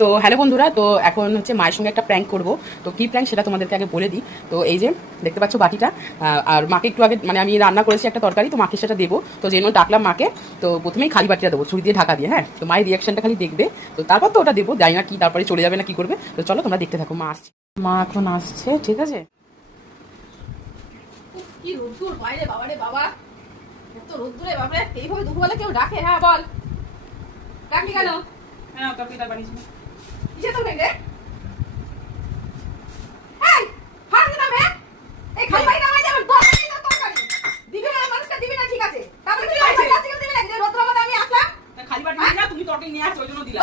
তো হ্যালো বন্ধুরা, তো এখন হচ্ছে মায়ের সঙ্গে একটা প্র্যাঙ্ক করব। তো কি প্র্যাঙ্ক সেটা তোমাদেরকে আগে বলে দিই। তো এই যে দেখতে পাচ্ছ বাটিটা, আর মাকে একটু আগে মানে আমি রান্না করেছি একটা তরকারি, তো মাকে সেটা দেবো। তো যেন ডাকলাম মাকে, তো প্রথমেই খালি বাটিটা দেবো ছুরি দিয়ে ঢাকা দিয়ে। হ্যাঁ, তো মায়ের রিয়াকশনটা খালি দেখবে, তো তারপর তো ওটা দেবো, জানি না কি তারপরে চলে যাবে না কি করবে। তো চলো তোমরা দেখতে থাকো, মা আসছে। মা এখন আসছে, ঠিক আছে। কি রোদ্দুর বাইরে, বাবা রে বাবা, এত রোদ্দুরে বাবারে, এইভাবে দুপুরবেলা কেউ ডাকে? হ্যাঁ বল, ডাকলি কেন? হ্যাঁ, তরকারিটা বানিয়েছি। কিসে তো ভেঙে এই হাত দিতাম। হ্যাঁ, এই খালি বাড়ি নামাই যাবে, তরকারি তো তরকারি দিবি না, মানুষটা দিবি না, ঠিক আছে। তারপরে তুই খালি বাড়ি দিবি না, যে রোদ্দুর মধ্যে আমি আসলাম খালি বাটি নিয়ে না, তুমি তরকারি নিয়ে আসো, ওই জন্য দিলাম।